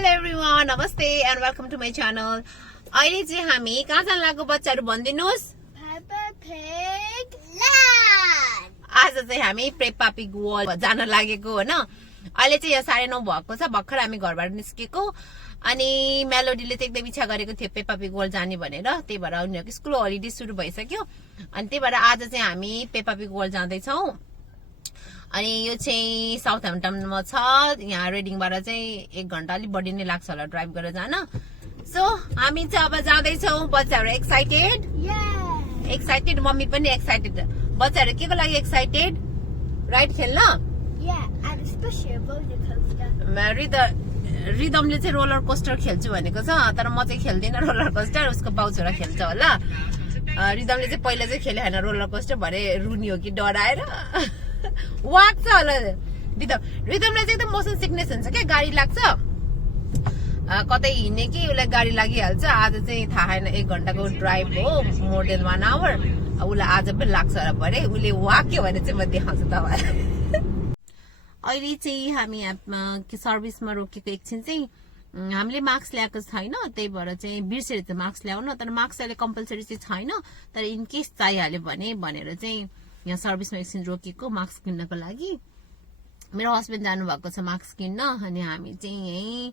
Hello everyone, नमस्ते and welcome to my channel. अहिले चाहिँ हामी कहाँ जान लागेको बच्चाहरू भनिदिनुहोस्। आज चाहिँ हामी पेप्पा पिग वर्ल्ड जान लागेको होइन। अहिले चाहिँ यहाँ 9:30 भएको छ। भर्खर हामी घरबाट निस्केको अनि मेलोडीले चाहिँ एकदम इच्छा गरेको थियो पेप्पा पिग वर्ल्ड जाने भनेर। त्यही भएर उनीहरूको स्कुल हलिडे सुरु भइसक्यो अनि त्यही भएर आज चाहिँ हामी पेप्पा पिग वर्ल्ड जाँदैछौँ। अनि यो चाहिँ साउथ ह्याम्पटनमा छ। यहाँ रेडिङबाट चाहिँ 1 घण्टा अलिक बढी नै लाग्छ होला ड्राइभ गरेर जान। सो हामी चाहिँ अब जाँदैछौँ। बच्चाहरू एक्साइटेड, मम्मी पनि एक्साइटेड। बच्चाहरू के को लागि एक्साइटेड? राइड खेल्न? रिदमले चाहिँ रोलर कोस्टर खेल्छु भनेको छ, तर म चाहिँ खेल्दिनँ रोलर कोस्टर। उसको बाउ छोरा खेल्छ होला। रिदमले चाहिँ पहिला चाहिँ खेले होइन रोलर कोस्टर, भरे रुनी हो कि डराएर वाक्छ होला। रिदमलाई चाहिँ एकदम मोसन सिकनेस हुन्छ क्या, गाडी लाग्छ कतै हिँड्ने कि उसलाई गाडी लागिहाल्छ। आज चाहिँ थाहा छैन, 1 घण्टाको ड्राइभ हो, मोर देन 1 आवर। उसलाई आज पनि लाग्छ होला भरे। उसले वाक्यो भने चाहिँ म देखाउँछु तपाईँलाई। अहिले चाहिँ हामी सर्भिसमा रोकेको एकछिन चाहिँ हामीले मास्क ल्याएको छैन, त्यही भएर चाहिँ बिर्सेर चाहिँ मास्क ल्याउनु। तर मास्क अहिले कम्पलसरी चाहिँ छैन, तर इनकेस चाहिहाल्यो भनेर चाहिँ यहाँ सर्भिसमा एकछिन रोकेको मास्क किन्नको लागि। मेरो हस्बेन्ड जानुभएको छ मास्क किन्न अनि हामी चाहिँ यहीँ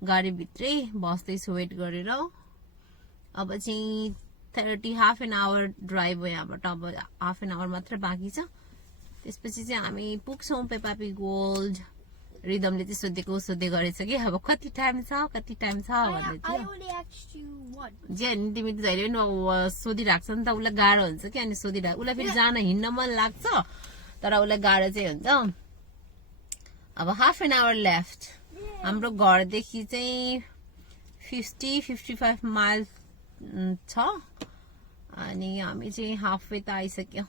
गाडीभित्रै बस्दैछु वेट गरेर। अब चाहिँ हाफ एन आवर ड्राइभ हो यहाँबाट, अब हाफ एन आवर मात्र बाँकी छ। त्यसपछि चाहिँ हामी पुग्छौँ पेप्पा पिग वर्ल्ड। रिदमले चाहिँ सोधे गरेछ कि अब कति टाइम छ भन्दै थियो। तिमी त जहिले पनि सोधिरहेको छ नि त, उसलाई गाह्रो हुन्छ कि। अनि सोधिरहेको उसलाई फेरि जान हिँड्न मन लाग्छ, तर उसलाई गाह्रो चाहिँ हुन्छ। अब हाफ एन आवर लेफ्ट। हाम्रो घरदेखि चाहिँ 50-55 माइल छ अनि हामी चाहिँ हाफवे त आइसक्यो।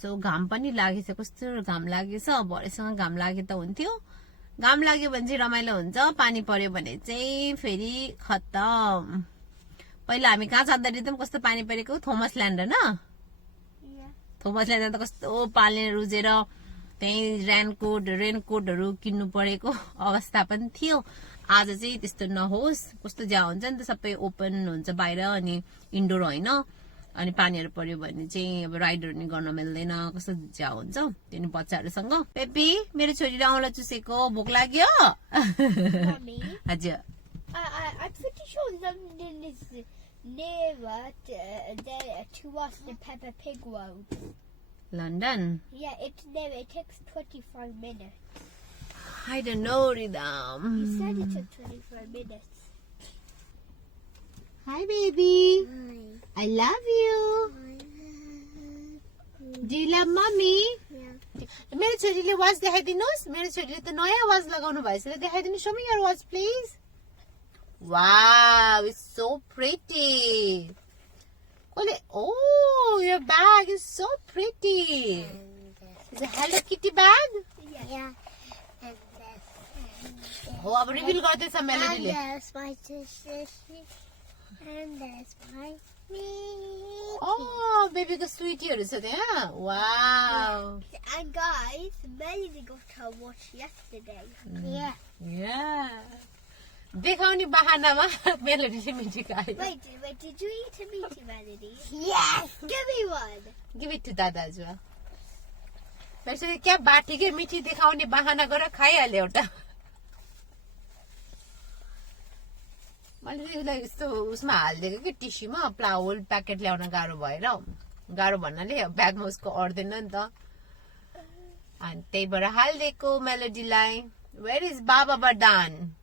सो घाम पनि लागेछ, कस्तो घाम लागेछ। भरेसँग घाम लागे त हुन्थ्यो। घाम लाग्यो भने चाहिँ रमाइलो हुन्छ, पानी पर्यो भने चाहिँ फेरि खत्तम। पहिला हामी कहाँ जाँदाखेरि एकदम कस्तो पानी परेको, थोमस ल्यान्ड होइन। थोमस ल्यान्ड त कस्तो पानी रुजेर त्यही रेनकोटहरू किन्नु परेको अवस्था पनि थियो। आज चाहिँ त्यस्तो नहोस्। कस्तो ज्या हुन्छ नि त, सबै ओपन हुन्छ बाहिर अनि इन्डोर होइन। अनि पानीहरू पर्यो भने चाहिँ अब राइडहरू नि गर्न मिल्दैन, कस्तो ज्या हुन्छ त्यो नि बच्चाहरूसँग। पेपी, मेरो छोरीले औँला चुसेको, भोक लाग्यो? हजुर। London? Yeah, it's near. It takes 25 minutes. I don't know, Ridam. You said it took 25 minutes. Hi, baby. Hi. I love you. Do you love mommy? Yeah. मेरो छोरीले वाच देखाइदिनुहोस्। मेरो छोरीले त नयाँ वाच लगाउनु भएछ, देखाइदिनुहोस्। Show me your watch, please. Wow, it's so pretty. Oh, your bag is so pretty. Is it Hello Kitty bag? Yeah. Oh, अब रिभिल गर्दैछ मेलोडीले। And there's my sister. And there's my me. Oh, बेबीको स्विटीहरू छ त्यहाँ। Wow. And guys, Melody got her watch yesterday. Yeah. Yeah. देखाउने बहानामा मेलोडीले मिठी खायो। Wait, did you eat a meaty, Melody? Yes! Give me one! Give it to दादा आज। वैसे क्या बाटीकै मिठी देखाउने बहाना गरेर खाइहाल्यो एउटा। मैले उसलाई यस्तो उसमा हालिदिएको कि टिस्युमा, प्लाउल प्याकेट ल्याउन गाह्रो भएर। गाह्रो भन्नाले ब्यागमा उसको अड्दैन नि त, अनि त्यही भएर हालिदिएको मेलोडीलाई। वेयर इज बाबा बर्दान?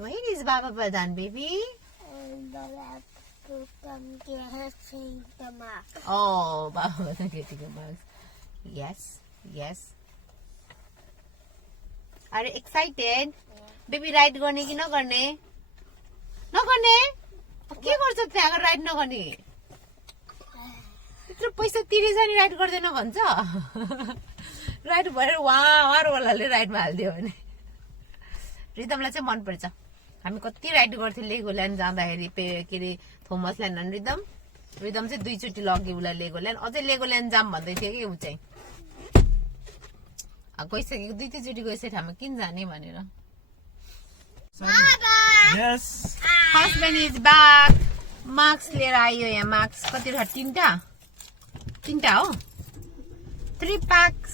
Where is Baba Badan, baby? And the lab to come getting the mask. Oh, Baba Badan getting a mask. Yes. Are you excited? Yeah. Baby, ride गर्ने कि नगर्ने? नगर्ने? के गर्छ त्यहाँ अगर राइड नगर्ने? त्यत्रो पैसा तिरेछ नि राइड गर्दैन भन्छ। राइड भएर वालाले राइडमा हालिदियो भने। रिदमलाई चाहिँ मन पर्छ। हामी कति राइड गर्थ्यौँ लेगोल्यान्ड जाँदाखेरि, के अरे थोमस ल्यान्ड अनि रिदम चाहिँ 2 चोटि लग्यो उसलाई लेगोल्यान्ड। अझै लेगोल्यान्ड जाम भन्दै थियो कि ऊ चाहिँ। गइसकेको 2-3 चोटि गइसकेको ठाउँमा किन जाने भनेर Yes. Husband is back marks लिएर आयो यहाँ मार्क्स कतिवटा 3टा हो 3 पैक्स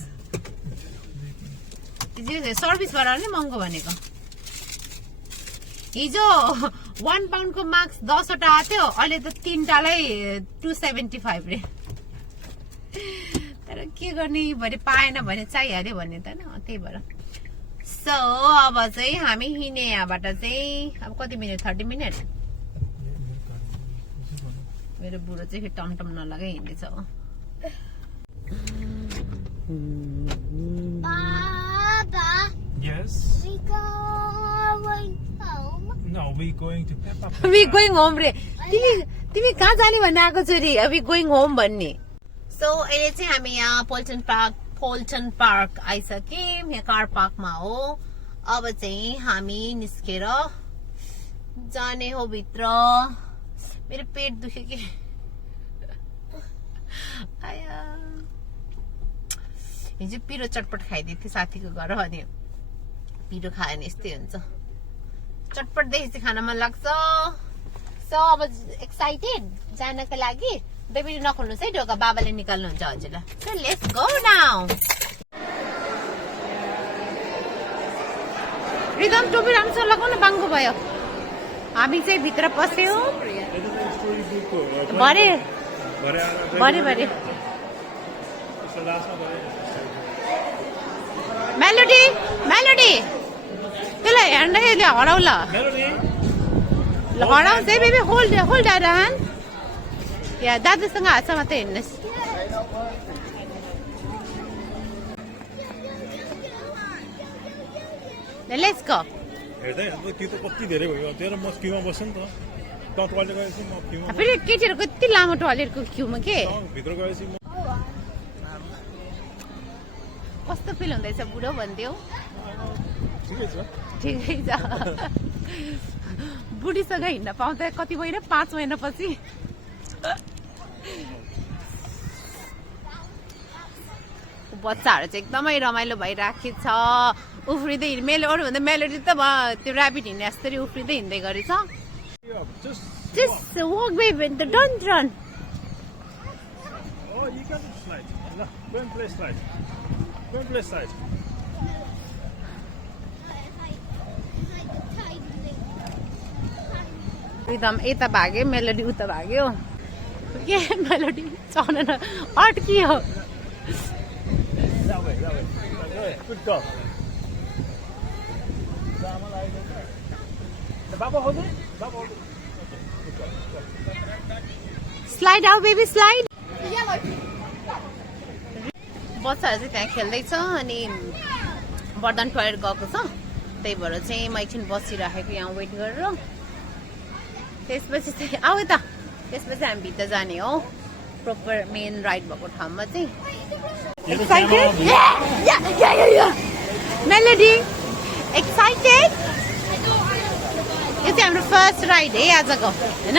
सर्भिसबाट नै महँगो भनेको हिजो 1 पाउन्डको मार्क्स 10वटा आएको थियो अहिले त 3टालाई 275 रे तर के गर्ने भरे पाएन भने चाहिहाल्यो भने त न त्यही भएर सो अब चाहिँ हामी हिँड्ने यहाँबाट चाहिँ अब कति मिनट 30 मिनट मेरो बुढो चाहिँ टमटम नलगाइ हिँड्दैछ हो Papa, Yes. we going home. No, we going to Peppa Pig. We going home रे तिमी कहाँ जाने भन्ने आएको छु रे वी गोइङ होम भन्ने सो अहिले चाहिँ हामी यहाँ पोल्टन पार्क आइसक्यौँ यहाँ कार पार्कमा हो अब चाहिँ हामी निस्केर जाने हो भित्र मेरो पेट दुख्यो कि आया हिजो पिरो चटपट खाइदिएको थिएँ साथीको घर अनि पिरो खायो भने यस्तै हुन्छ चटपट देखेपछि खान मन लाग्छ सो अब एक्साइटेड जानको लागि बेबी नखोल्नुहोस् है ढोका बाबाले निकाल्नुहुन्छ हजुरलाई so let's go now rhythm टोपी राम्रोसँग लगाउन बाङ्गो भयो हामी चाहिँ भित्र पस्यौँ भरे मेलोडी त्यसलाई ह्यान्ड हराउ ल हराउँछ है बेबी होल्ड आएर ह्यान्ड या दाजुसँग हातमा मात्रै हिँड्नुहोस् लेट्स गो हेर्दै त्यो त कति धेरै भयो त्यही म क्युमा बस्छु नि त टोइलेट गएपछि म क्युमा फेरि केटीहरूको यति लामो टोइलेटको क्युमा के भित्र गएपछि म कस्तो फिल हुँदैछ बुढो भनिदेऊ ठिकै छ ठिकै छ बुढीसँग हिँड्न पाउँदा कति भएर 5 महिनापछि बच्चाहरू चाहिँ एकदमै रमाइलो भइराखेको छ उफ्रिँदै भन्दा मेलोडी त त्यो ऱ्याबिट हिँड्ने जस्तै उफ्रिँदै हिँड्दै गरेछ Just walk baby, don't run. Oh, you can slide. No, go and play slide. Go and play slide. Rhythm यता भाग्यो मेलोडी उता भाग्यो के मेलोडी चढ्न अड्कियो That way. Good dog. Baba hold it. Slide आउ बेबी स्लाइड बच्चाहरू चाहिँ त्यहाँ खेल्दैछ अनि बर्दन टोइलेट गएको छ त्यही भएर चाहिँ म एकछिन बसिराखेको यहाँ वेट गरेर त्यसपछि चाहिँ आऊ त त्यसपछि हामी भित्र जाने हो प्रोपर मेन राइड भएको ठाउँमा चाहिँ एक्साइटेड मेलोडी एक्साइटेड यो चाहिँ हाम्रो फर्स्ट राइड है आजको होइन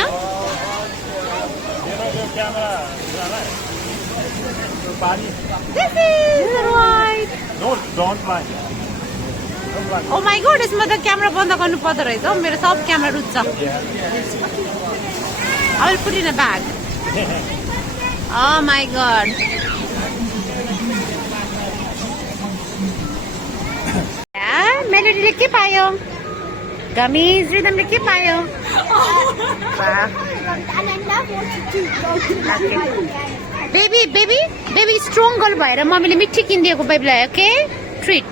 This is right. Don't lie. Oh my god, यसमा त क्यामेरा बन्द गर्नु पर्दो रहेछ हो मेरो सब क्यामेरा रुच्छ I will put in a bag. Oh my god. मेलोडीले के पायो गमिज रिदमले के पायो बेबी स्ट्रङ गर्ल भएर मम्मीले मिठी किनिदिएको बेबीलाई ओके ट्रिट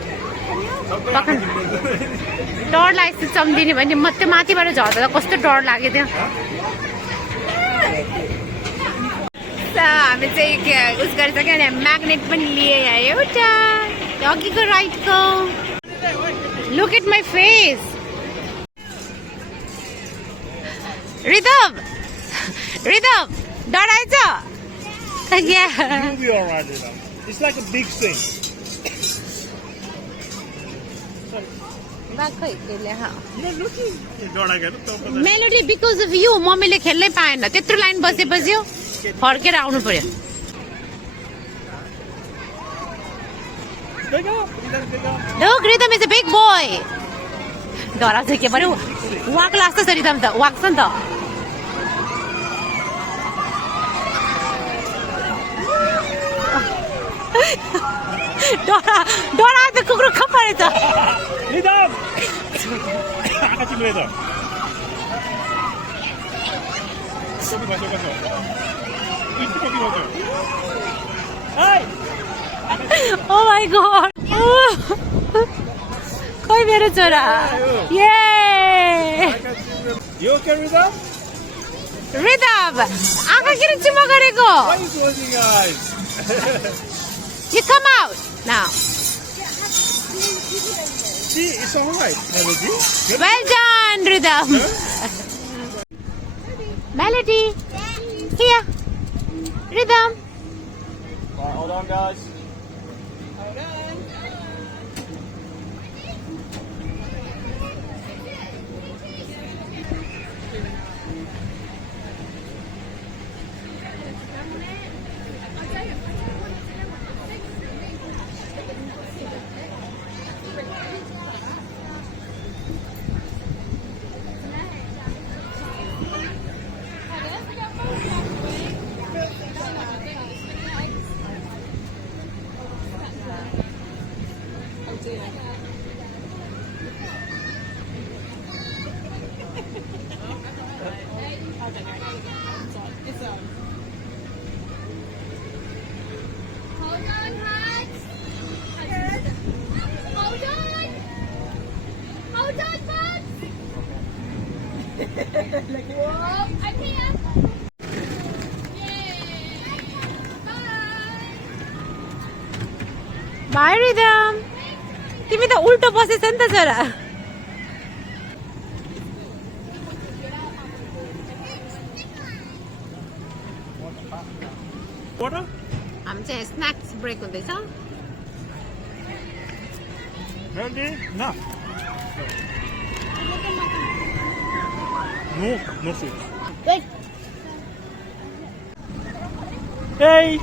डर लागेको चम्दिने भने म त्यो माथिबाट झर्दा कस्तो डर लाग्यो त्यो हामी चाहिँ उस गरिसक्यो अनि म्याग्नेट पनि लिए एउटा अघिको राइटको look at my face Rhythm डराएछ You'll be alright, you know. It's like a big thing. Melody because of you मम्मीले खेल्नै पाएन त्यत्रो लाइन बसेपछि फर्केर आउनु पर्यो It's bigger. Rhythm's bigger. Look, Rhythm is a big boy. डराउँछ के पऱ्यो वाक लाग्छ छ रिदम त वाक छ नि त डरा त कुकुर खप परेछ Rhythm! आँखा चिम्लेछ कति बज्यो कति बज्यो Hey! ओ माय गॉड खोइ मेरो छोरा ये You okay, Rhythm? रिदम आँखा किन चिम्मा गरेको Why are you closing your eyes? You come out now See, it's alright, Melody. well done Rhythm Melody here Rhythm Right, hold on, guys. Hold on, Hans. Hold on. Hold on, Hans. Whoa, I'm here. Bye. Bye Rhythm तिमी त उल्टो बसेछ नि त छोरा Water? हामी चाहिँ snacks break हुँदैछ Melody? No. No food. Wait. Hey!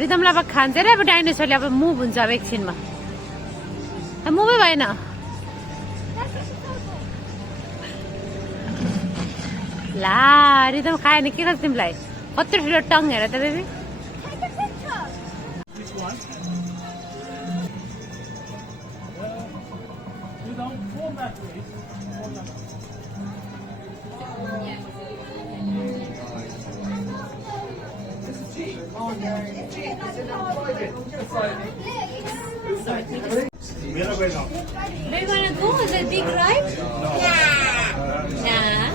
रिदमलाई अब खान्छ अरे अब डाइनोसरले अब मुभ हुन्छ अब एकछिनमा मुभै भएन ला रिदम खाएन के गर्छ तिमीलाई कत्रो ठुलो टङ हेर त baby This one. You don't fall that way. Fall that way. Mira, bueno. We're gonna go on the big ride? Nah.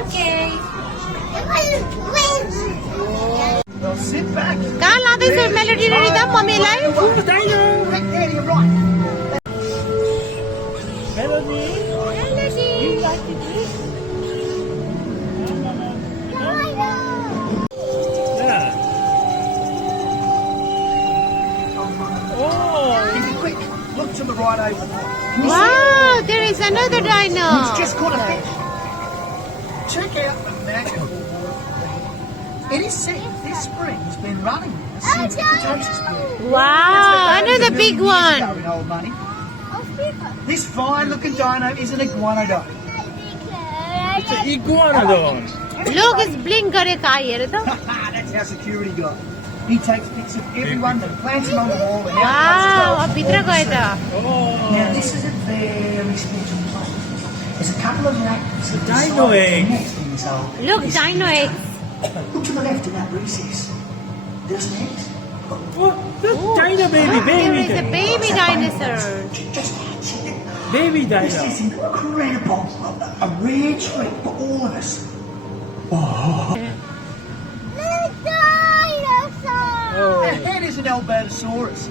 Okay. Sit back. कहाँ लाँदैछ मेलोडी र रिदम मम्मीलाई Melody. You like to drink? Yeah. Oh. Quick, look to the right over there. Wow, there is another dino. He's just caught a fish. Check out the magical water. It is said this spring's been running since the Cretaceous period. Wow, another big one. Going, old money. This fine-looking dino is an iguanodon. It's an iguanodon. Look, it's blink गरेको आई हेर त That's our security guy. He takes pics of everyone that plants them on the wall and wow out. अब भित्र गयो त Now this is a very special place. There's a couple of lacks of Dino egg. Look, dino egg. Look to the left in that recess. There's an egg. Oh, look, dino baby, There is a baby, baby dinosaur. Just hatching it. baby This dino. is incredible. A rare treat for all of us. The dinosaur. Oh. That is an Albertosaurus.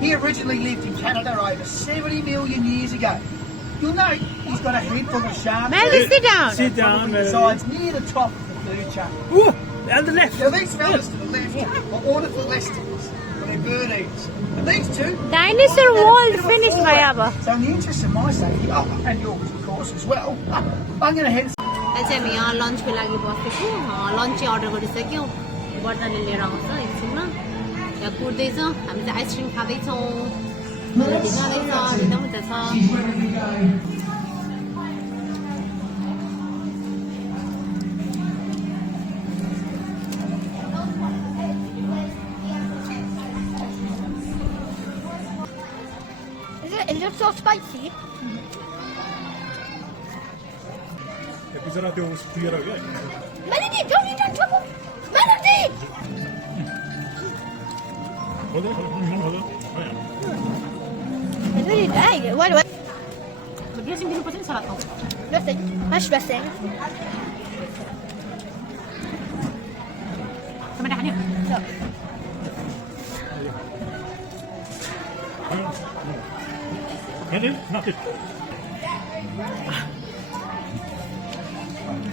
He originally lived in Canada over 70 million years ago. You'll note he's got a head full of sharp Melody, sit down. Sit down, probably Melody. resides near the top of the food chain. Whoa, and the left. Now these fellas to the left are ornitholestes, or they're bird eaters. And these two... Dinosaur they've got a world bit of a finished fallout. भयो अब So in the interest of my safety, and yours of course as well, I'm going to head... चाहिँ हामी यहाँ लन्चको लागि बसेको लन्च चाहिँ अर्डर गरिसक्यौँ बर्तनले लिएर आउँछ एकछिनमा यहाँ कुर्दैछ हामी चाहिँ आइसक्रिम खाँदैछौँ जाँदैछ एकदम हुन्छ छ It looks so spicy. Episode त्यो क्लियर हो क्या Melody, don't eat on trouble. Melody! It's really dying. What? Dressing दिनुपर्छ नि सलादको Nothing. Much dressing. टमाटर खाने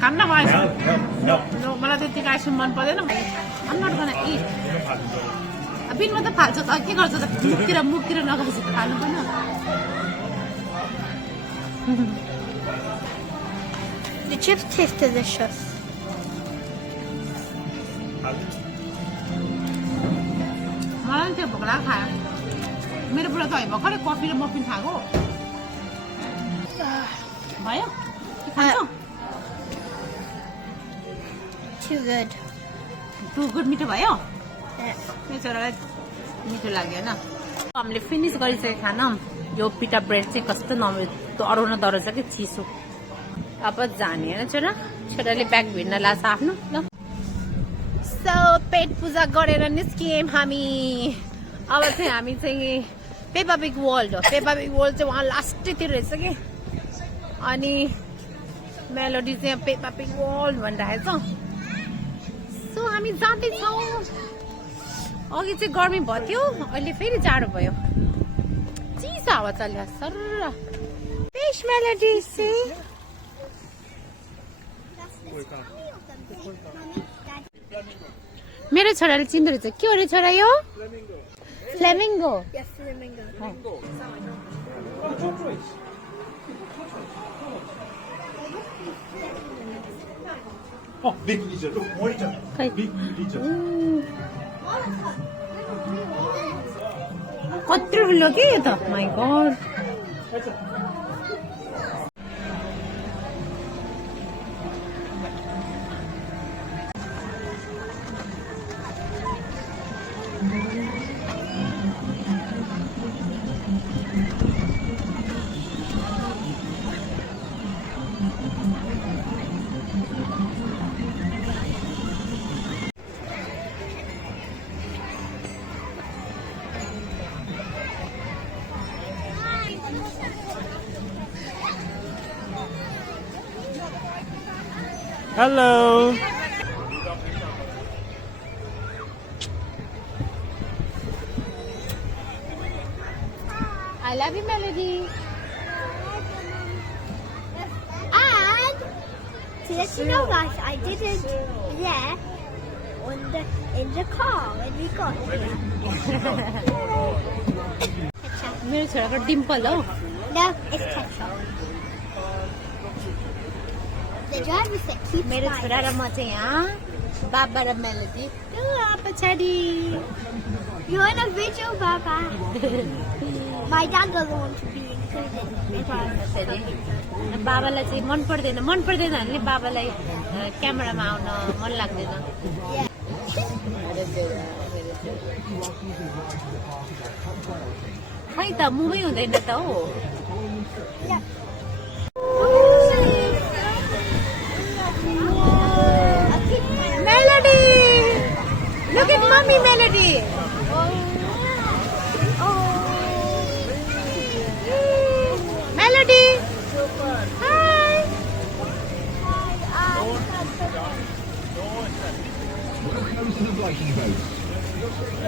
खान न भयो मलाई त्यतिको आइसक्रिम मन पर्दैन I'm not gonna eat बिनमा त फाल्छ त के गर्छ त मुखतिर नगएपछि खानु पनि The chips taste delicious. मलाई त्यो भोक लाग्यो खायो मेरो बुढा त है भर्खरै कफी र मफिन खाएको भयो के खान्छौ Too good. टु गुड मिठो भयो Yeah. मेरो छोरालाई मिठो लाग्यो होइन हामीले फिनिस गरिसकेको खाना यो पिटा ब्रेड चाहिँ कस्तो अराउन डराउँछ कि चिसो अब जाने होइन छोराले ब्याग भिड्न लाग्छ आफ्नो ल सो पेट पूजा गरेर निस्कियौँ हामी अब चाहिँ हामी चाहिँ पेपापिक वर्ल्ड हो पेपापिक वर्ल्ड चाहिँ उहाँ लास्टैतिर रहेछ कि अनि मेलोडी चाहिँ पेपापिक वर्ल्ड भनिरहेछ सो हामी जाँदैछौँ अघि चाहिँ गर्मी भयो थियो अहिले फेरि जाडो भयो चिसो हावा चल्यो सर पेश मेलोडी चाहिँ मेरो छोराले चिन्दो रहेछ के हो रे छोरा यो फ्लेमिङ्गो Yes, flamingo. Oh, big lizard. Look, monitor. खै Big lizard. कत्रो ठुलो के यो त माई गड Hello. I love you, Melody. And to let you know, guys, I didn't there in the car when we got here. मेरो छोराको डिम्पल हो No, it's ketchup. The driver said keep मेरो quiet. छोरा र म चाहिँ यहाँ बाबा र मेलोडी पछाडि You're in a video, Baba. My dad doesn't want to be included. बाबालाई चाहिँ मन पर्दैन भने बाबालाई क्यामेरामा आउन मन लाग्दैन खै त मुभै हुँदैन त हो Yeah. Melody! Look at mommy, Melody! Melody! Hi!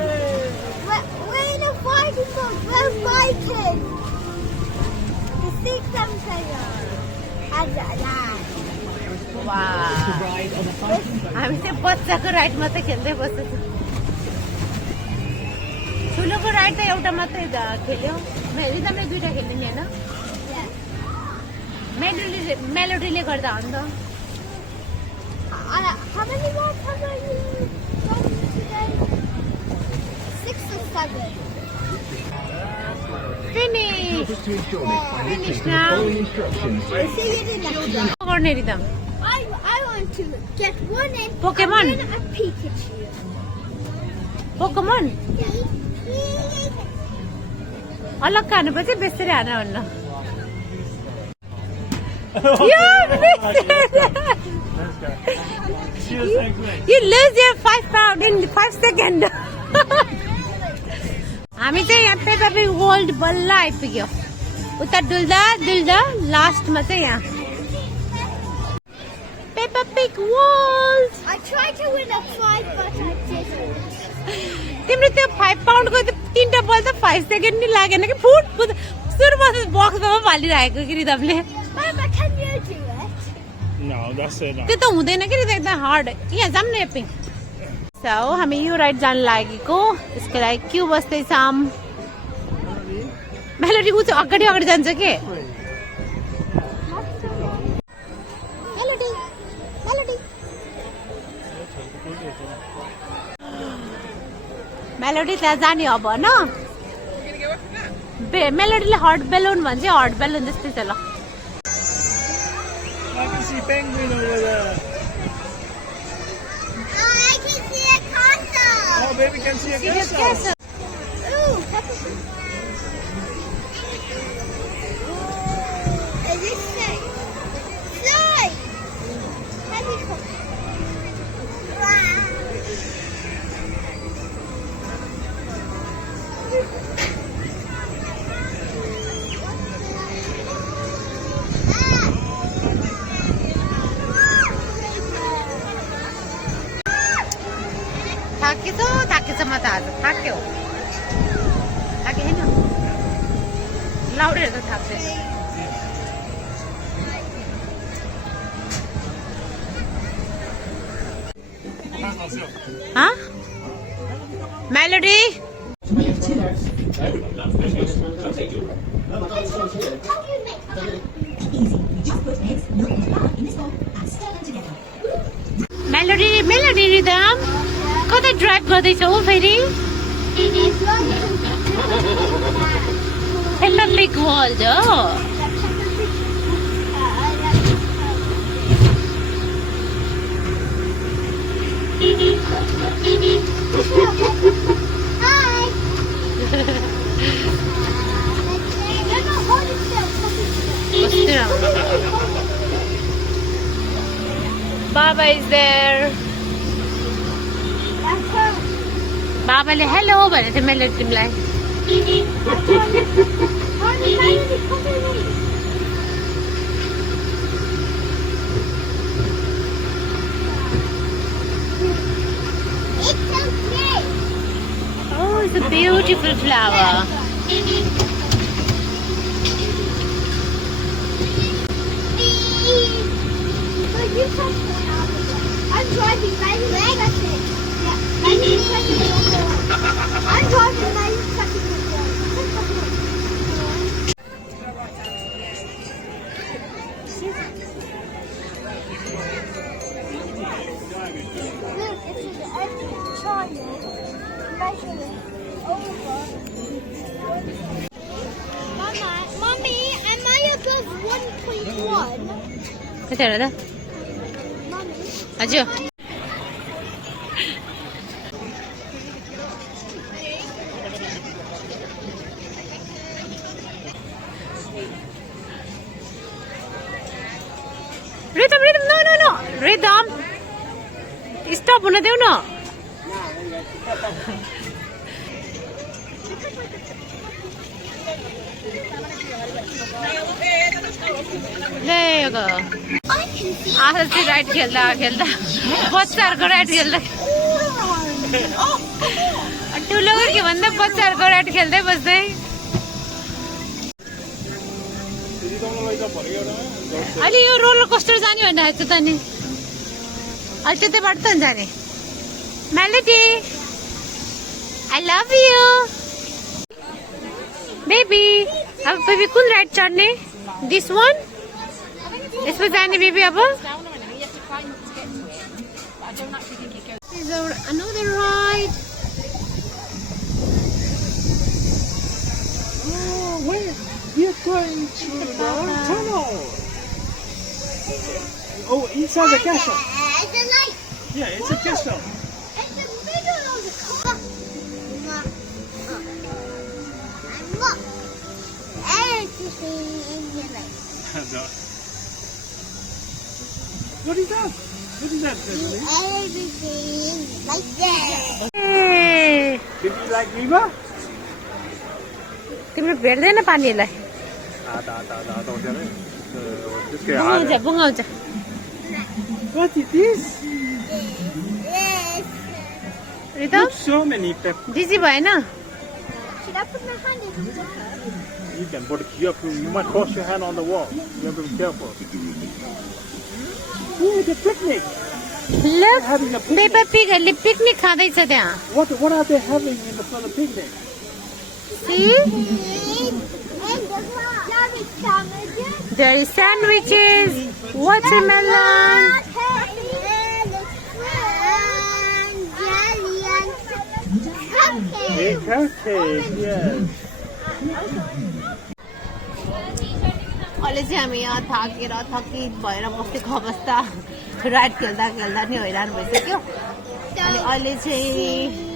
We're in a fight Where's my kid? The 6-7 player. And that. वाह हामी चाहिँ बच्चाको राइड मात्रै खेल्दै बसेको ठुलोको राइड त एउटा मात्रै खेल्यो रिदमले दुईटा खेल्ने नि होइन मेलोडीले गर्दा हो नि त How many more have you done today? 6 or 7. Finish now See you in the next one. गर्ने rhythm I want to get one in. Pokemon. And a Pikachu. Pokemon अलग खानुपर्छ बेसरी हान भन्न You lose your 5 pound in 5 seconds. हामी चाहिँ यहाँ Peppa pig world बल्ल आइपुग्यो उता डुल्दा डुल्दा लास्टमा चाहिँ यहाँ Peppa pig world I tried to win a 5, but I didn't. तिम्रो त्यो 5 पाउन्डको तीनटा बल त 5 सेकेन्ड नि लागेन कि फुट सुरुमा बक्समा फालिरहेको कि रिदमले Mama, can you do it? No, that's it. त्यो त हुँदैन कि रिदम एकदम हार्ड यहाँ जाऊँ न यपी सो हामी यो राइड जान लागेको त्यसको लागि क्यू बस्दैछौँ मेलोडी ऊ चाहिँ अगाडि अगाडि जान्छ के Melody. Melody. मेलोडी त्यहाँ जाने अब होइन मेलोडीले हट बेलुन भन्छ हट बेलुन जस्तै छ ल I can see penguin over there. I can see a castle. Oh, baby can see a castle. Ooh, is this safe? Fly! Helicopter. Wow. थाकेछ म त आज थाक्यो थाके होइन लाउडेहरू त थाक्छ हाँ मेलोडी मेलोडी रिदम कता ड्राइभ गर्दैछौ फेरि पेपा पिग वर्ल्ड हो Hi! You're not holding still. कस्तो राम्रो बाबा इज देयर That's her. बाबाले हेलो भनेको थियो मेलोडी तिमीलाई Honey, Melody, come with me. It's okay. Oh, it's a beautiful flower. So you touch the house. I'm driving, Melody. Touch it. Yeah, Melody, touch it. I'm driving, Melody, touch it. Look, this is every child measuring over. Mommy, am I above 1.1? कति होला त Mommy, हजुर Rhythm Rhythm no no no Rhythm stop हुन देऊ न ले गयो I can see. आज चाहिँ राइड खेल्दा खेल्दा बच्चाहरूको राइड खेल्दा ठुलो के भन्दा बच्चाहरूको राइड खेल्दै बस्दै रिदमलाई त भरे एउटा अहिले यो रोलर कोस्टर जाने भनिरहेको छ त नि अहिले त्यतैबाट त जाने मेलोडी आई लभ यु बेबी अब बेबी कुन राइड चढ्ने दिस वान यसमा जाने बेबी अब another ride Oh, wait. We're going through the tunnel. Oh, inside the castle. It's a light. Yeah, it's a castle. It's the middle of the car. And look. Everything in the light. What is that? What is that, Beverly? Everything like that. Did you like river? तिम्रो भेट्दैन पानीलाई आधा आउँछ नि त्यसकै बुङ्गाउँछ What is this? Yes. Ritam So many peppers. डिजी भएन Should I put my hand in the car? You can put it here. You might cross your hand on the wall. You have to be careful. Oh, the picnic. Look Having a picnic. Peppa पिगहरूले picnic खाँदैछ त्यहाँ What are they having in the for the picnic? See? And the car. Sandwiches. There is sandwiches, watermelon. Hey, cupcake. Yes. अहिले चाहिँ हामी यहाँ थाकेर थकित भएर बसेको अवस्था राइड खेल्दा खेल्दा नि हैरान भइसक्यो अनि अहिले चाहिँ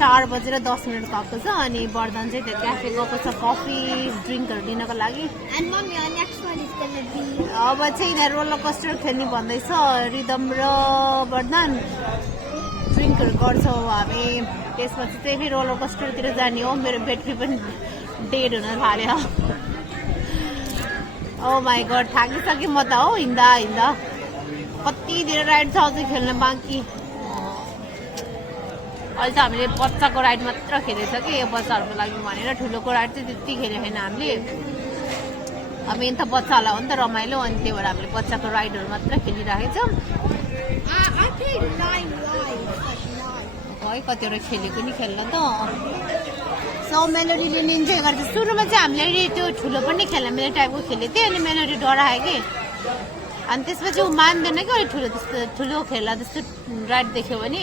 4:10 भएको छ अनि वर्धन चाहिँ त्यो क्याफे गएको छ कफी ड्रिङ्कहरू लिनको लागि And mommy, our next one is gonna be. अब चाहिँ यहाँ रोलर कोस्टर खेल्ने भन्दैछ रिदम र वर्धन ड्रिङ्कहरू गर्छौँ हामी त्यसपछि चाहिँ फेरि रोलर कोस्टरतिर जाने हो मेरो ब्याट्री पनि डेड हुन थाल्यो ओ माई गड थाकिसकेँ म त हो हिँड्दा हिँड्दा कति धेरै राइड छ अझै खेल्न बाँकी अहिले चाहिँ हामीले बच्चाको राइड मात्र खेलेको छ कि यो बच्चाहरूको लागि भनेर ठुलोको राइड चाहिँ त्यति खेलेको छैन हामीले अब मेन त बच्चाहरूलाई हो नि त रमाइलो अनि त्यही भएर हामीले बच्चाको राइडहरू मात्र खेलिरहेको छौँ I played 9 lives. है कतिवटा खेलेको नि खेल्न त सो मेलोडीले नि इन्जोय गर्छ सुरुमा चाहिँ हामीले त्यो ठुलो पनि खेल्ने टाइपको खेलेको थिएँ अनि मेलोडी डरायो कि अनि त्यसपछि ऊ मान्दैन कि अलिक ठुलो त्यस्तो ठुलो खेल्दा त्यस्तो राइड देख्यो भने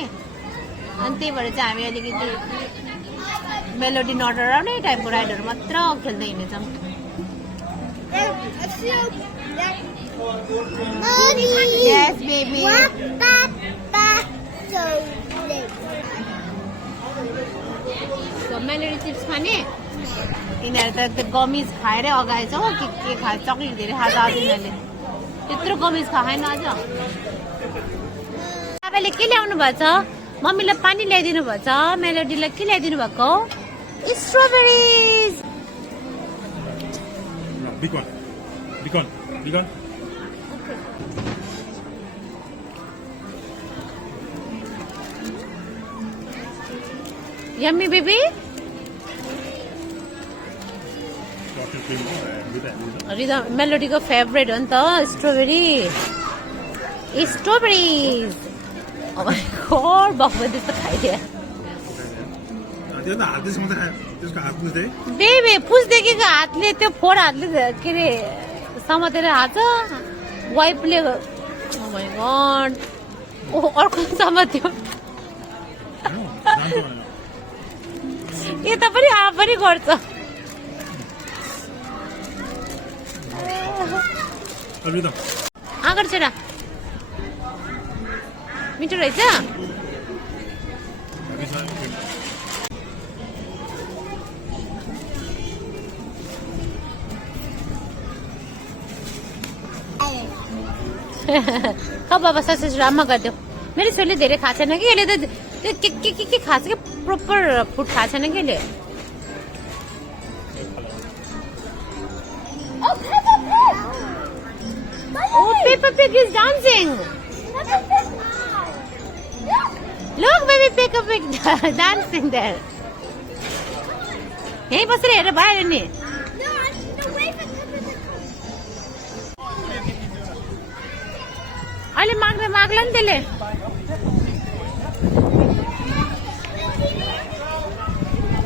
अनि त्यही भएर चाहिँ हामी अलिकति मेलोडी नडराउने टाइपको राइडहरू मात्र खेल्दै हिँडेछौँ Mommy. Yes, baby. सो मेलोडी चिप्स खाने यिनीहरू त त्यो गमिज खाएरै अगाएछ हो के खायो चक्लेट धेरै खान्छ आज यिनीहरूले त्यत्रो गमिज खाएन आज तपाईँले के ल्याउनु भएको छ मम्मीलाई पानी ल्याइदिनु भएको छ मेलोडीलाई के ल्याइदिनु भएको strawberries No, big one. Big one. Big one. Yummy baby Chocolate cream. Do that. Rhythm मेलोडीको फेभरेट हो नि त स्ट्रबेरी स्ट्रबेरिज बक्बै त्यस्तो खाइदियो त्यो त हातले समाउँदै खायो त्यसको हात बुझ्दै बेबी पुछदेखिको हातले त्यो फोर हातले के अरे समातेर हात वाइपले ओ अर्को समात्यो यता पनि आ पनि गर्छ रिदम आगर चेरा मिठो रहेछ खा बाबा ससेज राम्रमा गरिदेऊ मेरो छोरीले धेरै खाएको छैन कि यसले त त्यो के खान्छ कि प्रोपर फुड खाएको छैन कि यसले Oh, Peppa Pig is dancing. Look, baby Peppa Pig dancing there. यहीँ बसेर हेरेर भयो नि No, no, wait for the अहिले माग्दा माग्ला नि त्यसले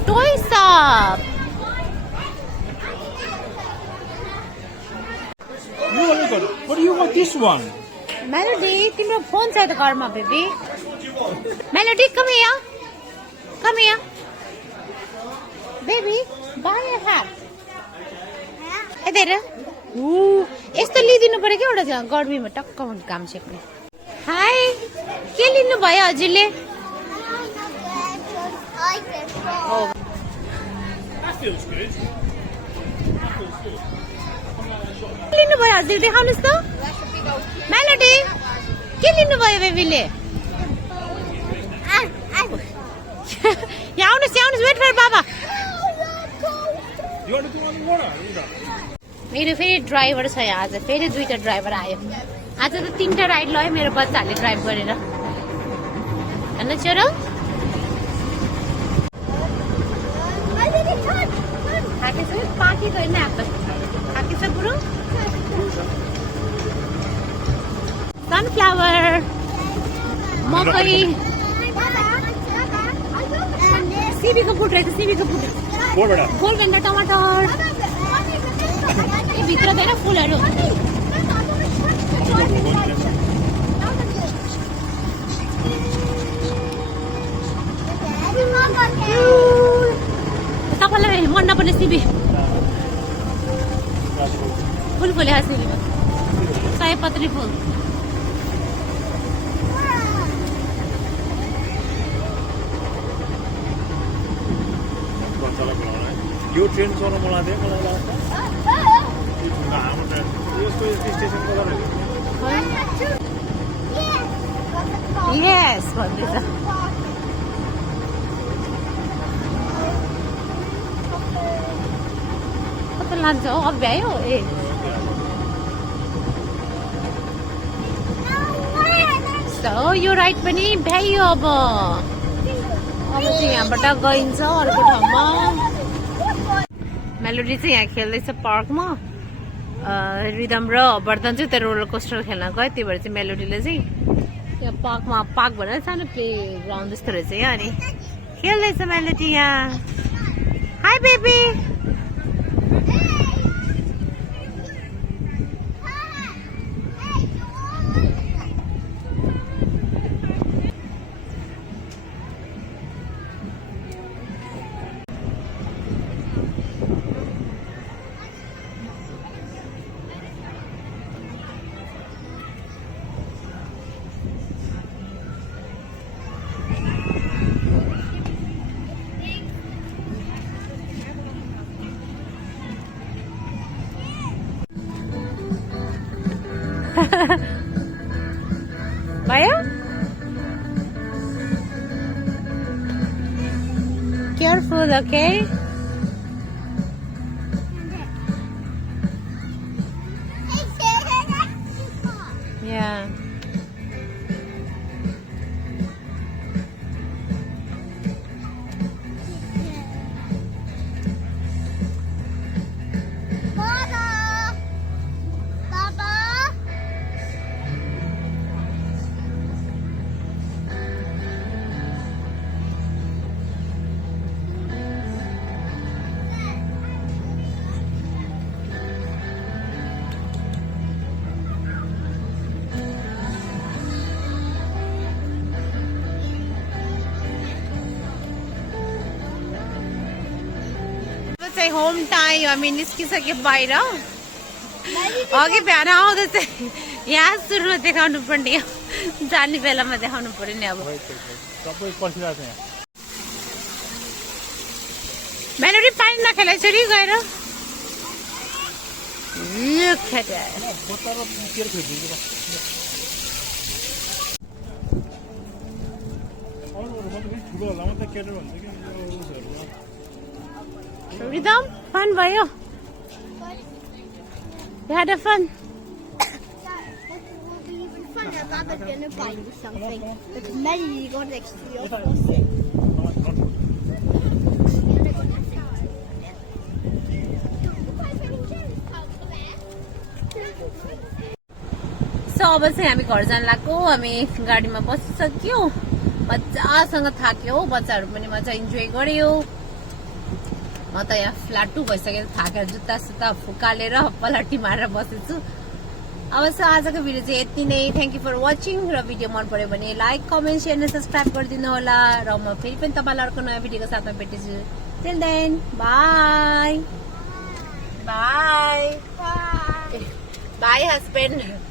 टोय शप You only got, what do you want this one? Melody तिम्रो फोन छ त घरमा baby Melody come here baby buy a hat यता यस्तो लिइदिनु पर्यो क्या एउटा चाहिँ गर्मीमा टक्क काम सेक्ने हाई के लिनुभयो हजुरले That feels good. के लिनुभयो हजुर देखाउनुहोस् त मेलोडी के लिनुभयो बेबीले यहाँ आउनुहोस् वेट फर बाबा You want to go on the water? मेरो फेरि ड्राइभर छ यहाँ आज फेरि 2टा ड्राइभर आयो आज त 3टा राइड लयो मेरो बच्चाहरूले ड्राइभ गरेर होइन छोरो खाके छ पाकेको होइन एप्पल खाके छ बुढो सनफ्लावर मकै सिमीको फुट रहेछ सिमीको फुट Go, beta. गोलभेन्डा टमाटर भित्र धेरै फुलहरू तपाईँलाई मन नपर्ने सिमी फुल फुले सिमीमा सयपत्री फुल यो ट्रेन चढ्न मलाई थियो मलाई लाग्छ हाम्रो ट्रेन यसको स्टेसन कता रहेछ यस भन्दैछ कता लान्छ हो अभ्यायो ए यो राइड पनि भ्याइयो अब चाहिँ यहाँबाट गइन्छ अर्को ठाउँमा मेलोडी चाहिँ यहाँ खेल्दैछ पार्कमा रिदम र वर्धन चाहिँ त्यो रोलर कोस्टर खेल्न गयो त्यही भएर चाहिँ मेलोडीले चाहिँ यहाँ पार्क भनेर सानो प्ले ग्राउन्ड जस्तो रहेछ यहाँ अनि खेल्दैछ मेलोडी यहाँ हाई बेबी भयो careful okay yeah चाहिँ होम टाइम हामी निस्किसक्यो बाहिर अघि बिहान आउँदा चाहिँ यहाँ सुरुमा देखाउनु पर्ने जाने बेलामा देखाउनु पर्यो नि अब सबै पसिरहेको छ यहाँ मेलोडी पानी नखेला छोरी गएर ठुलो होला मात्रै केटर भन्छ कि Rhythm, fun भयो. You had a fun. Fun that Baba's gonna buy you something. But Melody got next to you. सो अब चाहिँ हामी घर जान लाग्यो हामी गाडीमा बसिसक्यो मजासँग थाक्यो बच्चाहरू पनि मजा इन्जोय गर्यो म त यहाँ फ्ल्याटु भइसकेर थाकेर जुत्ता सुत्ता फुकालेर पलटी मारेर बसेछु अब सो आजको भिडियो चाहिँ यति नै थ्याङ्क यू फर वाचिङ र भिडियो मन पर्यो भने लाइक कमेन्ट सेयर र सब्सक्राइब गरिदिनु होला र म फेरि पनि तपाईँलाई अर्को नयाँ भिडियोको साथमा भेट्छु till then bye bye Bye. Bye husband